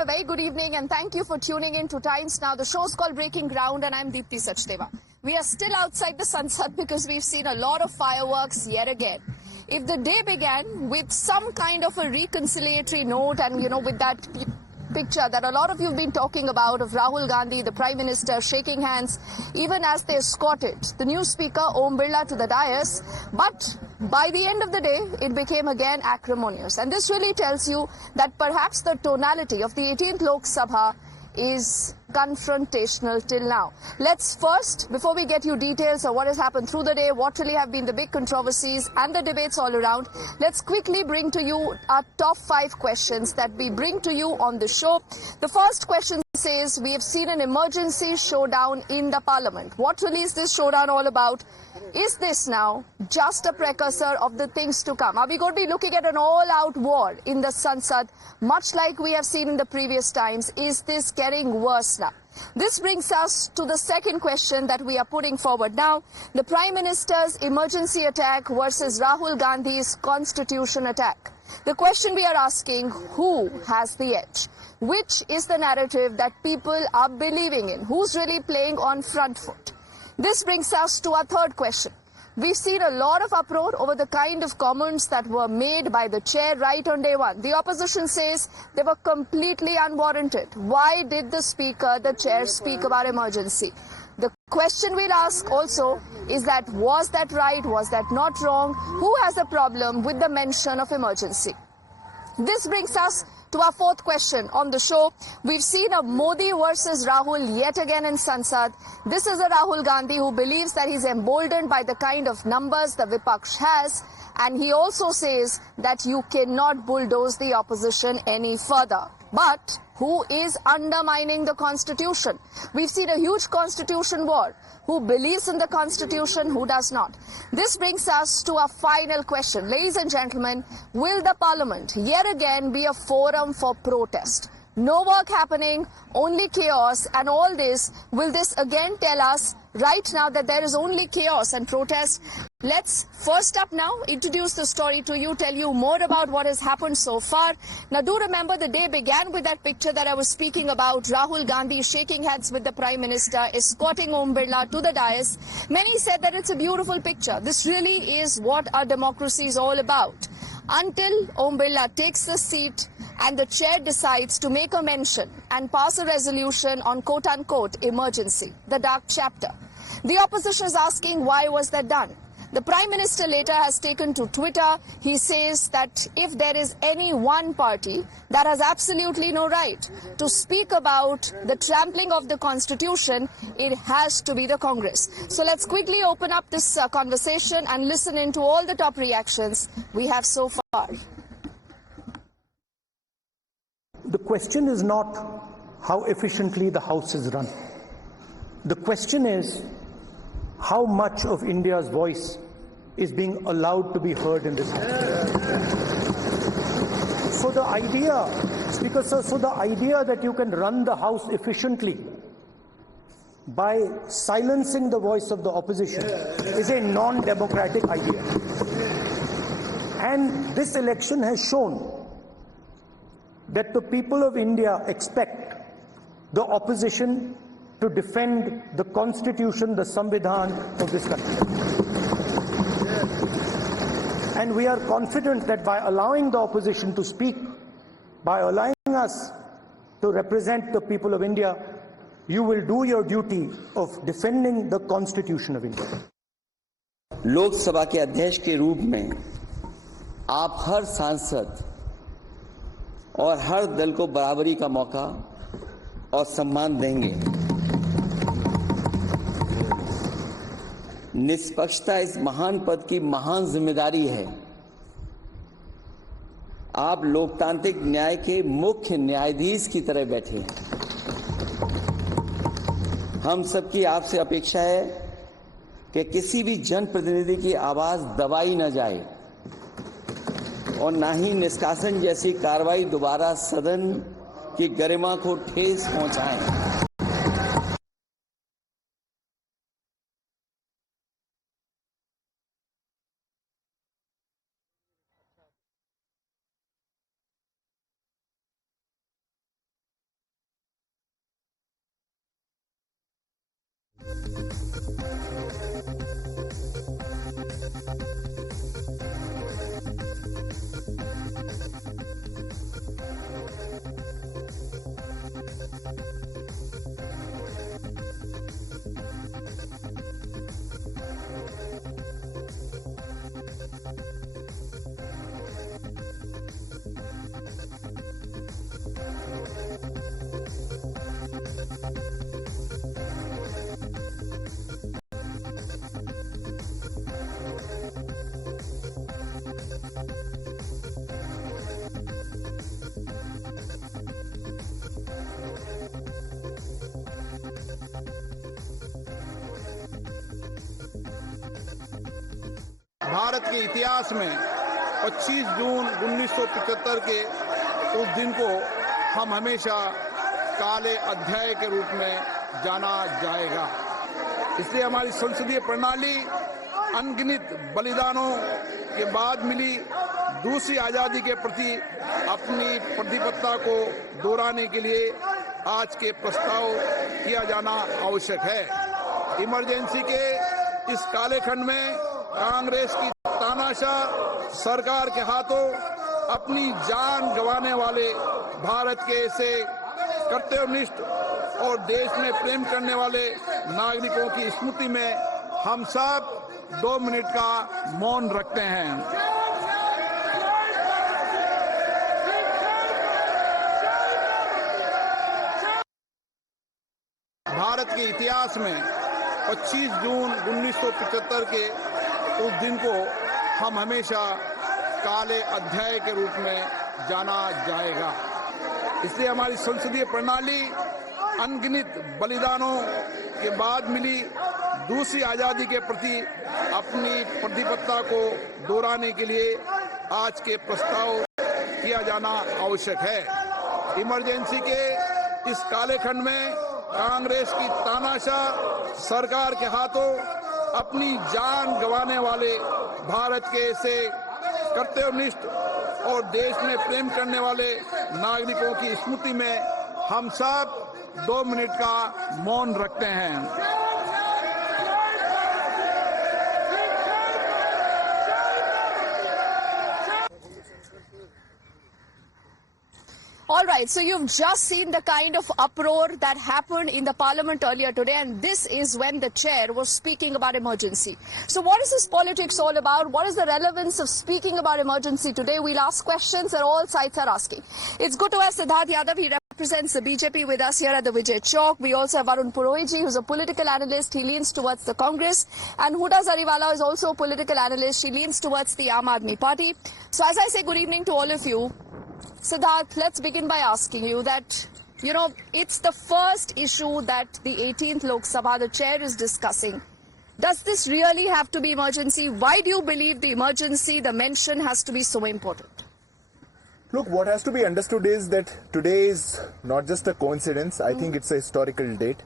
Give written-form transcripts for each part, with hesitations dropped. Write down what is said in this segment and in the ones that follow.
A very good evening and thank you for tuning in to Times Now. The show's called Breaking Ground and I'm Deepthi Sachdeva. We are still outside the Sansad because we've seen a lot of fireworks yet again. If the day began with some kind of a reconciliatory note and, with that picture that a lot of you have been talking about of Rahul Gandhi, the Prime Minister, shaking hands, even as they escorted the new Speaker, Om Birla, to the dais. But by the end of the day, it became again acrimonious. And this really tells you that perhaps the tonality of the 18th Lok Sabha is confrontational till now. Let's first, before we get you details of what has happened through the day, what really have been the big controversies and the debates all around, let's quickly bring to you our top 5 questions that we bring to you on the show. The first question says, we have seen an emergency showdown in the parliament. What really is this showdown all about? Is this now just a precursor of the things to come? Are we going to be looking at an all-out war in the Sansad, much like we have seen in the previous times? Is this getting worse now? This brings us to the second question that we are putting forward now. The Prime Minister's emergency attack versus Rahul Gandhi's constitution attack. The question we are asking, who has the edge? Which is the narrative that people are believing in? Who's really playing on front foot? This brings us to our third question. We've seen a lot of uproar over the kind of comments that were made by the chair right on day one. The opposition says they were completely unwarranted. Why did the speaker, the chair, speak about emergency? The question we'll ask also is that, was that right? Was that not wrong? Who has a problem with the mention of emergency? This brings us to our fourth question on the show. We've seen a Modi versus Rahul yet again in Sansad. This is a Rahul Gandhi who believes that he's emboldened by the kind of numbers the Vipaksh has, and he also says that you cannot bulldoze the opposition any further. But who is undermining the constitution? We've seen a huge constitution war. Who believes in the constitution, who does not? This brings us to our final question. Ladies and gentlemen, will the parliament yet again be a forum for protest? No work happening, only chaos, and all this, will this again tell us right now that there is only chaos and protest? Let's first up now introduce the story to you, tell you more about what has happened so far. Now do remember the day began with that picture that I was speaking about, Rahul Gandhi shaking hands with the Prime Minister, escorting Om Birla to the dais. Many said that it's a beautiful picture. This really is what our democracy is all about. Until Om Birla takes the seat and the chair decides to make a mention and pass a resolution on quote-unquote emergency, the dark chapter. The opposition is asking, why was that done? The Prime Minister later has taken to Twitter. He says that if there is any one party that has absolutely no right to speak about the trampling of the Constitution, it has to be the Congress. So let's quickly open up this conversation and listen into all the top reactions we have so far. The question is not how efficiently the House is run. The question is how much of India's voice is being allowed to be heard in this House. So the idea, Speaker Sir, the idea that you can run the House efficiently by silencing the voice of the opposition is a non-democratic idea. And this election has shown that the people of India expect the opposition to defend the Constitution, the Samvidhan of this country. And we are confident that by allowing the opposition to speak, by allowing us to represent the people of India, you will do your duty of defending the Constitution of India. Lok Sabha के अध्यक्ष के रूप में आप हर सांसद और हर दल को बराबरी का मौका और सम्मान देंगे। निष्पक्षता इस महान पद की महान जिम्मेदारी है। आप लोकतांत्रिक न्याय के मुख्य न्यायाधीश की तरह बैठे हैं। हम सबकी आपसे अपेक्षा है कि किसी भी जनप्रतिनिधि की आवाज दबाई न जाए और ना ही निष्कासन जैसी कार्रवाई दोबारा सदन की गरिमा को ठेस पहुंचाए। भारत के इतिहास में 25 जून 1975 के उस दिन को हम हमेशा काले अध्याय के रूप में जाना जाएगा। इसलिए हमारी संसदीय प्रणाली अनगिनत बलिदानों के बाद मिली दूसरी आजादी के प्रति अपनी प्रतिबद्धता को दोहराने के लिए आज के प्रस्ताव किया जाना आवश्यक है। इमरजेंसी के इस काले खंड में कांग्रेस की तानाशाह सरकार के हाथों अपनी जान गंवाने वाले भारत के ऐसे कर्तव्यनिष्ठ और देश में प्रेम करने वाले नागरिकों की स्मृति में हम सब 2 मिनट का मौन रखते हैं। भारत के इतिहास में 25 जून 1975 के उस दिन को हम हमेशा काले अध्याय के रूप में जाना जाएगा। इसलिए हमारी संसदीय प्रणाली अनगिनत बलिदानों के बाद मिली दूसरी आजादी के प्रति अपनी प्रतिबद्धता को दोहराने के लिए आज के प्रस्ताव किया जाना आवश्यक है। इमरजेंसी के इस काले खंड में कांग्रेस की तानाशाह सरकार के हाथों अपनी जान गंवाने वाले भारत के ऐसे कर्तव्यनिष्ठ और देश में प्रेम करने वाले नागरिकों की स्मृति में हम सब 2 मिनट का मौन रखते हैं। All right, so you've just seen the kind of uproar that happened in the parliament earlier today, and this is when the chair was speaking about emergency. So what is this politics all about? What is the relevance of speaking about emergency today? We'll ask questions that all sides are asking. It's good to have Siddharth Yadav. He represents the BJP with us here at the Vijay Chowk. We also have Varun Purohit, who's a political analyst. He leans towards the Congress. And Huda Zariwala is also a political analyst. She leans towards the Aam Aadmi Party. So as I say, good evening to all of you. Siddharth, let's begin by asking you that, it's the first issue that the 18th Lok Sabha, the chair, is discussing. Does this really have to be emergency? Why do you believe the emergency, the mention has to be so important? Look, what has to be understood is that today is not just a coincidence. I think it's a historical date.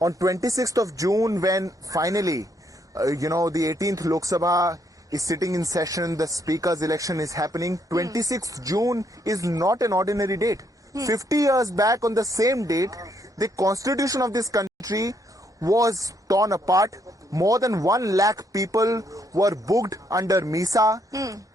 On 26th of June, when finally, the 18th Lok Sabha is sitting in session, the speaker's election is happening. 26th June is not an ordinary date. 50 years back on the same date, the constitution of this country was torn apart. More than 1 lakh people were booked under MISA.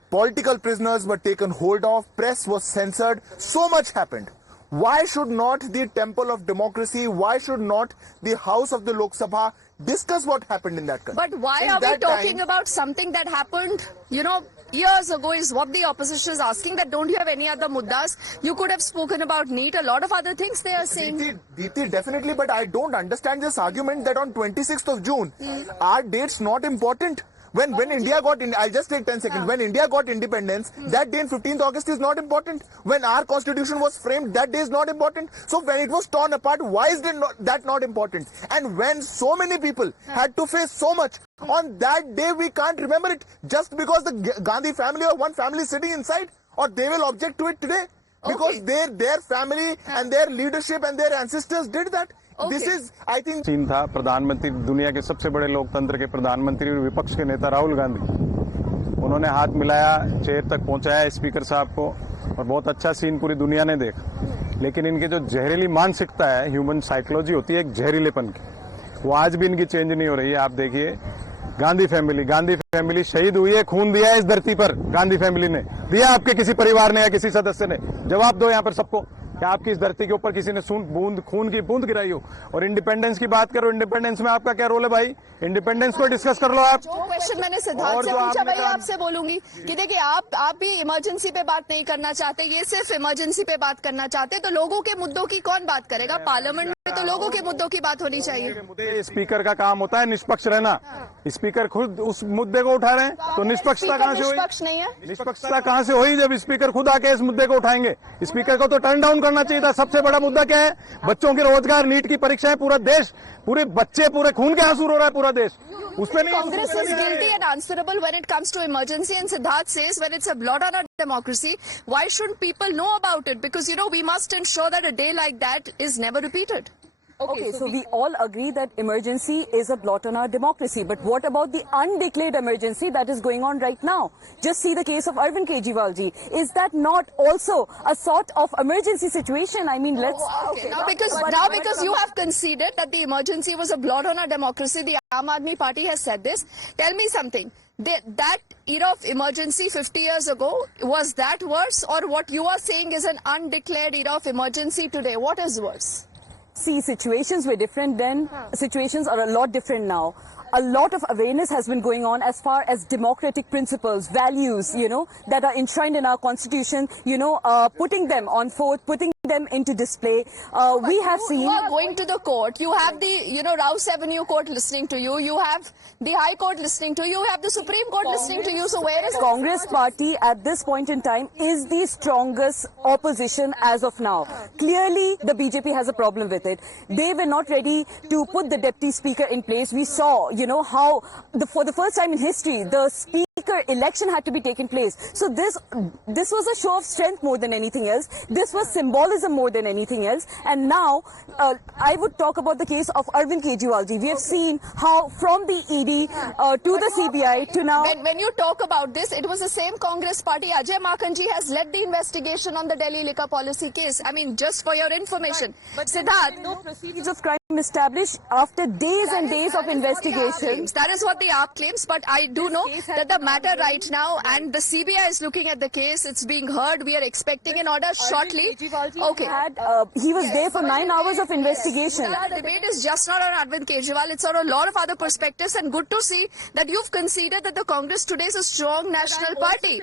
Political prisoners were taken hold of. Press was censored. So much happened. Why should not the temple of democracy, why should not the house of the Lok Sabha discuss what happened in that country? But why are we talking about something that happened, years ago is what the opposition is asking, that don't you have any other muddas? You could have spoken about NEET, a lot of other things they are saying. Diti, definitely, but I don't understand this argument that on 26th of June, are dates not important? When India got, I'll just take 10 seconds. When India got independence, that day in 15th August is not important. When our constitution was framed, that day is not important. So when it was torn apart, why is that not important? And when so many people had to face so much, on that day we can't remember it just because the Gandhi family or one family is sitting inside, or they will object to it today because their family and their leadership and their ancestors did that. This is, I think, scene था प्रधानमंत्री, दुनिया के सबसे बड़े लोकतंत्र के प्रधानमंत्री और विपक्ष के नेता राहुल गांधी, उन्होंने हाथ मिलाया, चेयर तक पहुंचाया स्पीकर साहब को, और बहुत अच्छा सीन पूरी दुनिया ने देखा। लेकिन इनके जो जहरीली मानसिकता है, ह्यूमन साइकोलॉजी होती है एक जहरीलेपन की, वो आज भी इनकी चेंज नहीं हो रही है। आप देखिए गांधी फैमिली शहीद हुई है, खून दिया है इस धरती पर। गांधी फैमिली ने दिया, आपके किसी परिवार ने या किसी सदस्य ने? जवाब दो यहाँ पर सबको, क्या आपकी इस धरती के ऊपर किसी ने खून की बूंद गिराई हो? और इंडिपेंडेंस की बात करो, इंडिपेंडेंस में आपका क्या रोल है भाई? इंडिपेंडेंस को डिस्कस कर लो आप। जो क्वेश्चन मैंने सिद्धार्थ से पूछा वही आपसे बोलूंगी कि देखिए आप भी इमरजेंसी पे बात नहीं करना चाहते, ये सिर्फ इमरजेंसी पे बात करना चाहते, तो लोगों के मुद्दों की कौन बात करेगा? पार्लियामेंट में तो लोगों के मुद्दों की बात होनी चाहिए। स्पीकर का काम होता है निष्पक्ष रहना। स्पीकर खुद उस मुद्दे को उठा रहे हैं, तो निष्पक्षता कहां से हुई? निष्पक्ष नहीं है। निष्पक्षता कहां से हुई जब स्पीकर खुद आके इस मुद्दे को उठाएंगे? स्पीकर को तो टर्न डाउन करना चाहिए था। सबसे बड़ा मुद्दा क्या है? बच्चों के रोजगार, नीट की परीक्षाएं, पूरा देश, पूरे बच्चे, पूरे खून के आंसू रो रहा है पूरा देश। उस पे नहीं। Congress is guilty and answerable when it comes to emergency, and Siddharth says when it's a blot on our democracy, why shouldn't people know about it? Because we must ensure that a day like that is never repeated. Okay, so we all agree that emergency is a blot on our democracy. But what about the undeclared emergency that is going on right now? Just see the case of Arvind Kejriwal ji. Is that not also a sort of emergency situation? I mean, let's... Okay. Now because you have conceded that the emergency was a blot on our democracy, the Aam Aadmi Party has said this. Tell me something. That era of emergency 50 years ago, was that worse? Or what you are saying is an undeclared era of emergency today? What is worse? See, situations were different then. Situations are a lot different now. A lot of awareness has been going on as far as democratic principles, values, that are enshrined in our constitution, putting them on forth, putting them into display. We have seen... You are going to the court. You have the, Rouse Avenue Court listening to you. You have the High Court listening to you. You have the Supreme Court listening to you. So where is... Congress party at this point in time is the strongest opposition as of now. Clearly, the BJP has a problem with it. They were not ready to put the deputy speaker in place. We saw, how for the first time in history, the speaker election had to be taken place. So this was a show of strength more than anything else. This was symbolism more than anything else. And now, I would talk about the case of Arvind Kejriwal ji. We have seen how from the ED to the CBI to now... When you talk about this, it was the same Congress party. Ajay Makanji has led the investigation on the Delhi liquor policy case. I mean, just for your information. But Siddharth... No proceedings of crime established after days and days of investigation. That is what the AAP claims, but I do know that the matter right now, and the CBI is looking at the case, it's being heard, we are expecting an order shortly. Okay. He was there for 9 hours of investigation. The debate is just not on Arvind Kejriwal, it's on a lot of other perspectives, and good to see that you've conceded that the Congress today is a strong national party.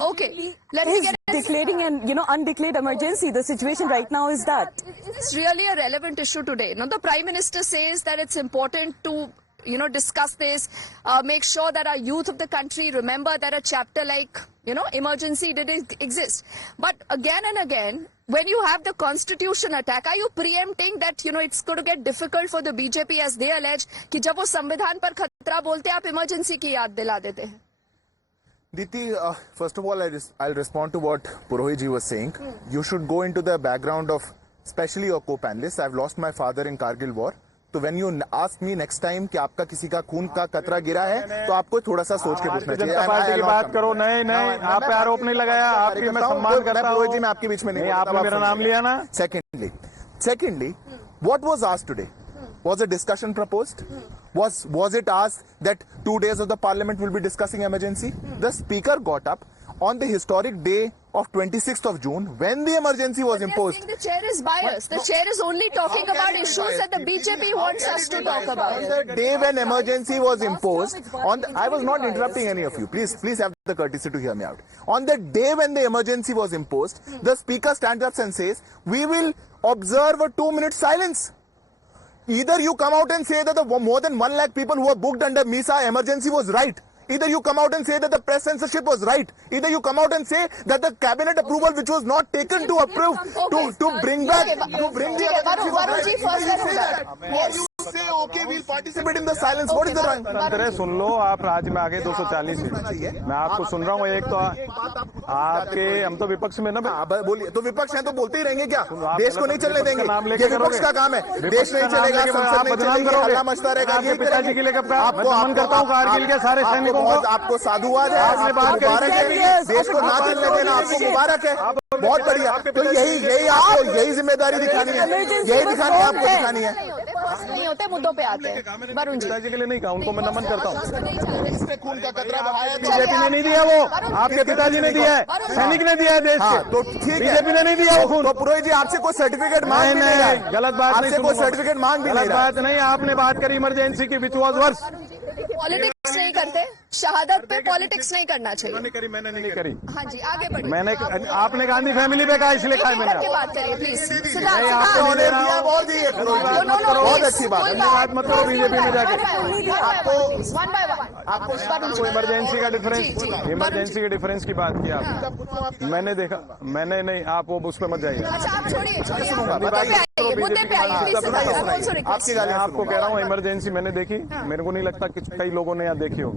Okay. Let me get declaring an undeclared emergency. The situation right now is that. It's really a relevant issue today. Now, the Prime Minister says that it's important to discuss this, make sure that our youth of the country remember that a chapter like, emergency didn't exist. But again and again, when you have the constitution attack, are you preempting that, it's going to get difficult for the BJP as they allege कि जब वो संविधान पर खतरा बोलते हैं आप emergency की याद दिला देते हैं? Diti, first of all, I'll respond to what Purohit ji was saying. You should go into the background of, especially your co-panelists. I've lost my father in Kargil war. So when you ask me next time कि आपका किसी का खून का कतरा गिरा है, तो आपको थोड़ा सा सोच के पूछना चाहिए। जनता पार्टी की बात करो, नहीं, आप पे आरोप नहीं लगाया, आपकी मैं सम्मान करता हूँ। पुरोहित जी, मैं आपके बीच में नहीं, आपने मेरा नाम लिया ना। Secondly, what was asked today? Was a discussion proposed? Was it asked that 2 days of the parliament will be discussing emergency? The speaker got up on the historic day of 26th of June when the emergency was imposed. The chair is biased. The chair is only talking about issues that the BJP wants us to talk about. On the day when emergency was imposed, I was not interrupting any of you. Please have the courtesy to hear me out. On the day when the emergency was imposed, the speaker stands up and says, we will observe a 2-minute silence. Either you come out and say that the more than 1 lakh people who were booked under MISA emergency was right. Either you come out and say that the press censorship was right. Either you come out and say that the cabinet approval which was not taken to approve to bring back to bring the emergency was right. Either you say that. Or you say okay we'll participate in the silence. What is the wrong? तंत्र सुन लो, आप राज्य में आगे 240 है। मैं आपको सुन रहा हूँ। एक तो आपके हम तो विपक्ष में ना बोलिए, तो विपक्ष है तो बोलते ही रहेंगे क्या? देश को नहीं चलने देंगे, ये विपक्ष का काम है। देश नहीं चलेगा, संसद नहीं चलेगी, हल्ला मचता रहेगा। आपके पिताजी के लिए कब आपको मन करता हूँ कारगिल के सारे सैनिकों को आपको साधुवाद है, आपने बात मुबारक है, देश को ना चलने देना आपको मुबारक है, बहुत बढ़िया। तो यही आपको यही जिम्मेदारी दिखानी है, यही दिखानी है, आपको दिखानी है। आश्वस्त नहीं होते, मुद्दों पे आते हैं। वरुण जी, पिताजी के लिए नहीं कहा, उनको मैं नमन करता हूँ। इसने खून का कतरा बहाया। बीजेपी ने नहीं दिया, वो आपके पिताजी ने दिया है, सैनिक ने दिया है देश के। तो ठीक है, बीजेपी ने नहीं दिया वो खून। तो पुरोहित जी आपसे कोई सर्टिफिकेट मांग भी नहीं रहा है। गलत बात नहीं, आपसे कोई सर्टिफिकेट मांग भी नहीं गलत रहा है। बात नहीं। आपने बात करी इमरजेंसी की, विच वॉज वर्स। पॉलिटिक्स नहीं करते, शहादत पे पॉलिटिक्स नहीं करना चाहिए। नहीं करी, मैंने नहीं करी। हाँ जी, आगे बढ़िए। मैंने, आपने गांधी फैमिली पे कहा, इसलिए कहा मैंने। की बात करिए प्लीज। नहीं, आपको दे रहा हूं। बहुत ही बहुत अच्छी बात है। बात मत करो बीजेपी में जाके। आपको इमरजेंसी का डिफरेंस, इमरजेंसी के डिफरेंस की बात की आपने। मैंने देखा, मैंने नहीं, आप वो उस पर मत जाइए। अच्छा, आप छोड़िए, मुद्दे पे आइए प्लीज। मैं आपको कह रहा हूँ इमरजेंसी मैंने देखी, मेरे को नहीं लगता कि कई लोगों ने यहाँ देखी हो।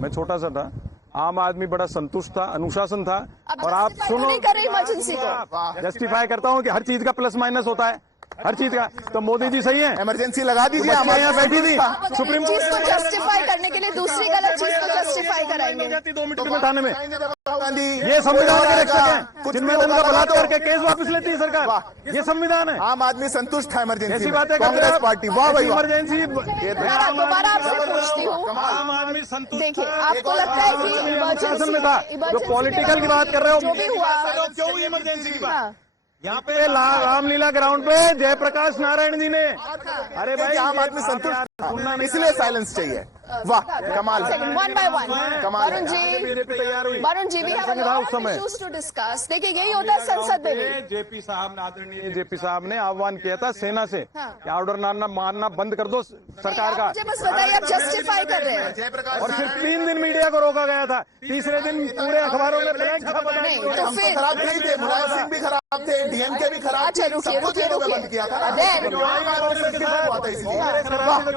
मैं छोटा सा था, आम आदमी बड़ा संतुष्ट था, अनुशासन था। और आप सुनो, इमरजेंसी को जस्टिफाई करता हूँ कि हर चीज का प्लस माइनस होता है, हर चीज का। तो मोदी जी सही है, इमरजेंसी लगा दीजिए। बच्चियां यहाँ बैठी थी, सुप्रीम कोर्ट को जस्टिफाई करने के लिए दूसरी गलत चीज को जस्टिफाई कराएंगे। 2 मिनट में थाने में। गांधी ये संविधान के रक्षक हैं, कुछ जिनमें भी उनका होगा बलात्कार तो के केस वापस लेती है सरकार। ये संविधान है। आम आदमी संतुष्ट है इमरजेंसी ऐसी में। बातें कांग्रेस पार्टी, वाह भाई वाह। इमरजेंसी। दोबारा आपसे पूछती हूँ, आम आदमी संतुष्ट। देखिए आपको लगता है कि अनुशासन में था, जो पॉलिटिकल की बात कर रहे हो, जो भी हुआ, क्यों हुई इमरजेंसी की हाँ। बात यहाँ पे रामलीला ग्राउंड पे जयप्रकाश नारायण जी ने, अरे भाई आम आदमी संतुष्ट सुनना नहीं, इसलिए साइलेंस चाहिए। वाह, कमाल है। 1 by 1 कमाल है। वरुण जी, बीजेपी तैयार हुई। Varun ji, we have a था lot उस of समय। issues to discuss। देखिए यही होता है संसद में भी। जेपी साहब ने, आदरणीय जेपी साहब ने आह्वान किया था सेना से कि ऑर्डर मारना बंद कर दो सरकार का। मुझे बस बताइए, आप जस्टिफाई कर रहे हैं। और सिर्फ 3 दिन मीडिया को रोका गया था, तीसरे दिन पूरे अखबारों में ब्लैंक छापा था। नहीं, तो फिर खराब नहीं थे, मुलायम सिंह भी खराब थे, डीएमके भी खराब अच्छा, थे, रुकिए, सब कुछ रुकिए, इन्होंने रुकिए। बंद किया था। Then-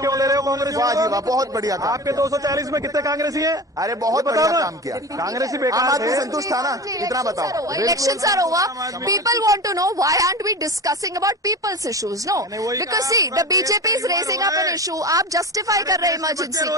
क्यों ले रहे हो कांग्रेस? वाह जी वाह, बहुत बढ़िया काम। आपके 240 में कितने कांग्रेसी हैं? अरे बहुत ये बताओ बढ़िया ना। काम किया। कांग्रेसी आम बेकार आदमी थे। संतुष्ट था ना, इतना बताओ। Elections are over. People want to know why aren't we discussing about people's issues? No, because see, the BJP is raising up an issue. आप justify कर रहे हैं emergency को,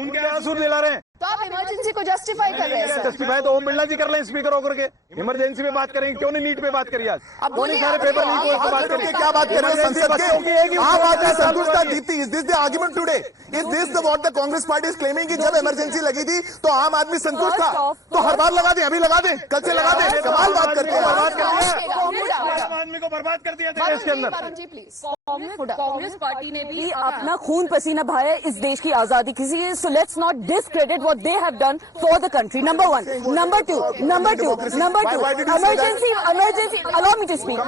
उनके आंसू दिला रहे हैं। तो आप इमरजेंसी को जस्टिफाई कर रहे हैं सर। जस्टिफाई तो ओम बिरला जी कर लें स्पीकर होकर के। इमरजेंसी में बात करेंगे, क्यों नहीं नीट पे बात करी आज? अब क्यों नहीं बोलिए, सारे आप पेपर बोलिए, लीक हुए आप तो बात बोलिए, करिए? क्या बात कर रहे हैं संसद के? आम आदमी संतुष्ट था। Deepti, is this the argument today? Is this the what the Congress party is claiming कि जब इमरजेंसी लगी थी तो आम आदमी संतुष्ट था? तो हर बार लगा दें, अभी लगा दें, कल से लगा दें। कमाल बात करते हैं। बर्बाद कर दिया, कांग्रेस आम आदमी को बर्बाद कर दिया देश के अंदर। जी प्लीज। कांग्रेस पार्टी ने भी अपना खून पसीना बहाया इस देश की आजादी के लिए। So let's not discredit what they have done for the country. Number 1, number 2, emergency. Allow me to speak.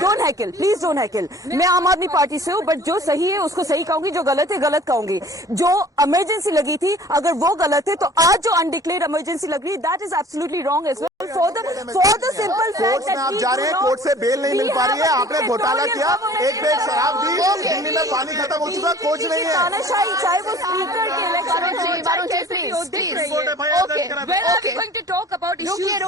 Don't heckle, please don't heckle. मैं आम आदमी पार्टी से हूँ, बट जो सही है उसको सही कहूंगी, जो गलत है गलत कहूंगी। जो इमरजेंसी लगी थी, अगर वो गलत है, तो आज जो अनडिक्लेयर्ड इमरजेंसी लग रही है, that is absolutely wrong as well. For the simple court में आप जा रहे हैं, कोर्ट से बेल नहीं मिल पा रही है। आपने घोटाला किया, एक बेग शराब दी, दिल्ली में पानी खत्म हो चुका, कोच नहीं है। तानाशाही, चाहे वो स्पीकर के election Varun ji, going to talk about issues. रुकिए,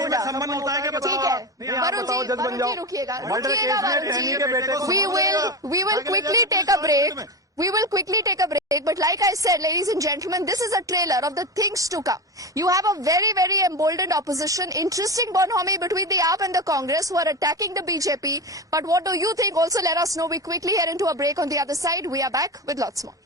हुडा। सम्मान होता है कि बताओ ठीक है, नहीं, आप वरुण बताओ, जी, जज बन जाओ। रुकिएगा, मर्डर केस में टहनी के बेटे को We will quickly take a break. We will quickly take a break, but like I said, ladies and gentlemen, this is a trailer of the things to come. You have a very, very emboldened opposition, interesting bonhomie between the AAP and the Congress who are attacking the BJP. But what do you think? Also, let us know. We quickly head into a break on the other side. We are back with lots more.